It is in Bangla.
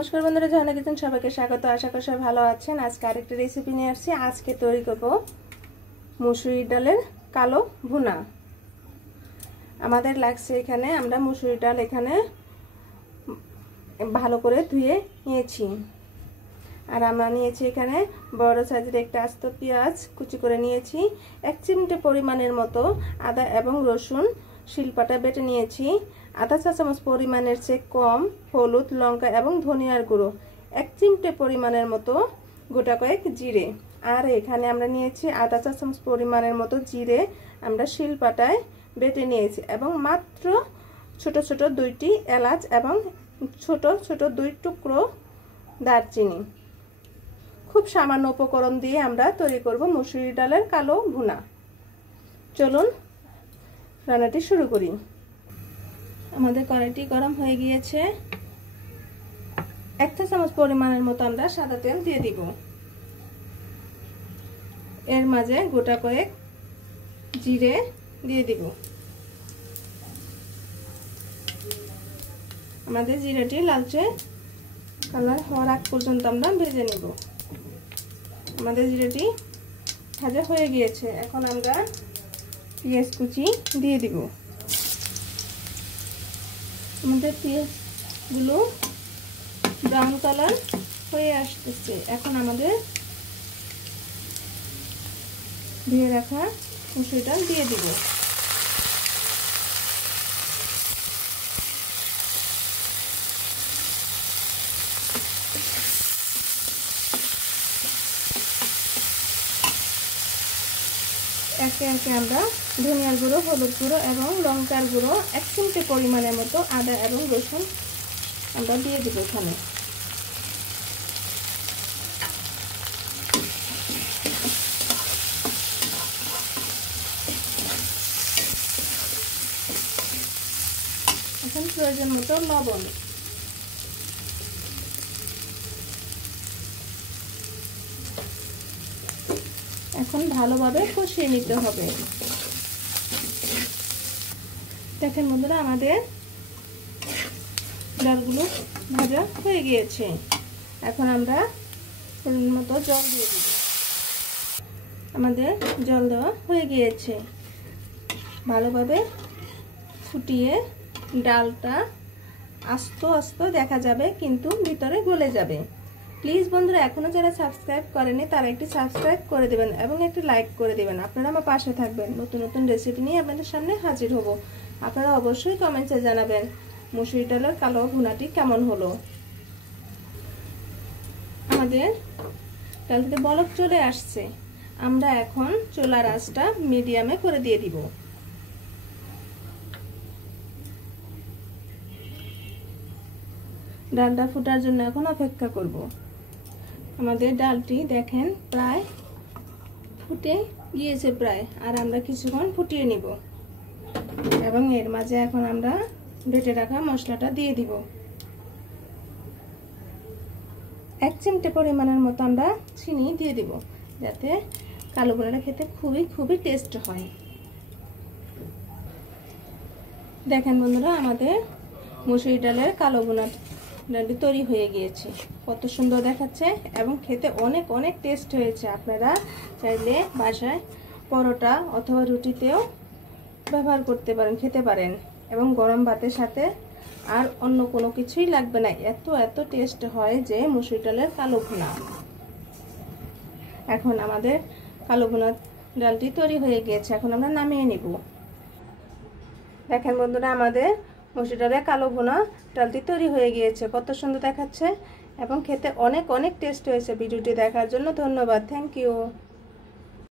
नमस्कार बंधुरा जहाना किचेन सबाइके स्वागत। आशा करी सबाई भालो आछेन। आजके आरेकटा रेसिपि निये आसछि। आजके तैरि करब मुसुरिर डालेर कालो भुना। आमादेर लागছে এখানে আমরা মুসুরির ডাল এখানে ভালো করে ধুয়ে নিয়েছি। আর আমরা নিয়েছি এখানে বড় সাইজের একটা আস্ত পেঁয়াজ কুচি করে নিয়েছি। 1 চিমটে পরিমাণের মতো আদা এবং রসুন শিলপাটা বেটে নিয়েছি। आधा चा चामच परिमाणेर चेये कम हलुद लंका एवं धनियार गुड़ो 1 चिमटे परिमाणेर मतो गोटा कयेक जिरे और एखाने आमरा नियेछि आधा चा चामच परिमाणेर मतो जिरे आमरा शिलपाटाय बेटे नियेछि एवं मात्र छोटो छोटो 2टी एलाच एवं छोटो छोटो 2 टुकरो दारचिनी। खूब सामान्य उपकरण दिए आमरा तैरि करब मुसुरिर डालेर कालो भुना। चलुन रान्नाटी शुरू करी। আমাদের কড়াইটি গরম হয়ে গিয়েছে। 1 চা চামচ পরিমাণের মতো আমরা সাদা তেল দিয়ে দিব। এর মাঝে গোটা কয়েক জিরে দিয়ে দিব। আমাদের জিরাটি লালচে কালার হওয়ার আগ পর্যন্ত আমরা ভেজে নেব। আমাদের জিরাটি ভাজা হয়ে গিয়েছে। এখন আমরা পেঁয়াজ কুচি দিয়ে দিব। আমাদের পেঁয়াজগুলো ব্রাউন কালার হয়ে আসছে। এখন আমাদের ধুয়ে রাখা মুসুরিটা দিয়ে দিব। একে একে আমরা ধনিয়ার গুঁড়ো হলুদ গুঁড়ো এবং লঙ্কার গুঁড়ো 1 চিমটে পরিমাণের মতো আদা এবং রসুন আমরা দিয়ে দেব। এখানে এখন প্রয়োজন মতো লবণ। এখন ভালোভাবে কষিয়ে নিতে হবে। দেখেন বন্ধুরা আমাদের ডালগুলো ভাজা হয়ে গিয়েছে। এখন আমরা পরিমাণ মতো জল দিয়ে দেব। আমাদের জল দেওয়া হয়ে গিয়েছে। ভালোভাবে ফুটিয়ে ডালটা আস্ত আস্ত দেখা যাবে কিন্তু ভিতরে গলে যাবে। প্লিজ বন্ধুরা এখনো যারা সাবস্ক্রাইব করেনি তারা একটু সাবস্ক্রাইব করে দিবেন এবং একটু লাইক করে দিবেন। আপনারা আমার পাশে থাকবেন। নতুন নতুন রেসিপি নিয়ে আপনাদের সামনে হাজির হব। আপনারা অবশ্যই কমেন্টে জানাবেন মুসুরির ডালের কালো ভুনাটি কেমন হলো। আমাদের ডালটিতে বলক চলে আসছে। আমরা এখন চুলার আঁচটা মিডিয়ামে করে দিয়ে দিব। ডালটা ফোটার জন্য এখন অপেক্ষা করব। আমাদের ডালটি দেখেন প্রায় ফুটে গিয়েছে প্রায়। আর আমরা কিছুক্ষণ ফুটিয়ে নিব এবং এর মাঝে এখন আমরা বেটে রাখা মশলাটা দিয়ে দিব। 1 চিমটে পরিমাণের মতো আমরা চিনি দিয়ে দিব যাতে কালো ভুনাটা খেতে খুবই টেস্ট হয়। দেখেন বন্ধুরা আমাদের মুসুরির ডালের কালো ভুনা ডালটি তৈরি হয়ে গিয়েছে। কত সুন্দর দেখাচ্ছে এবং খেতে অনেক অনেক টেস্ট হয়েছে। আপনারা চাইলে বাসায় পরোটা অথবা রুটিতেও ব্যবহার করতে পারেন, খেতে পারেন এবং গরম ভাতের সাথে আর অন্য কোনো কিছুই লাগবে না। এত টেস্ট হয় যে মুসুরির ডালের কালো ভুনা। এখন আমাদের কালো ভুনা ডালটি তৈরি হয়ে গিয়েছে। এখন আমরা নামিয়ে নিব। দেখেন বন্ধুরা আমাদের মুসুরির ডালের কালো ভুনা ডালটি তৈরি হয়ে গিয়েছে। কত সুন্দর দেখাচ্ছে এবং খেতে অনেক অনেক টেস্ট হয়েছে। ভিডিওটি দেখার জন্য ধন্যবাদ। Thank you.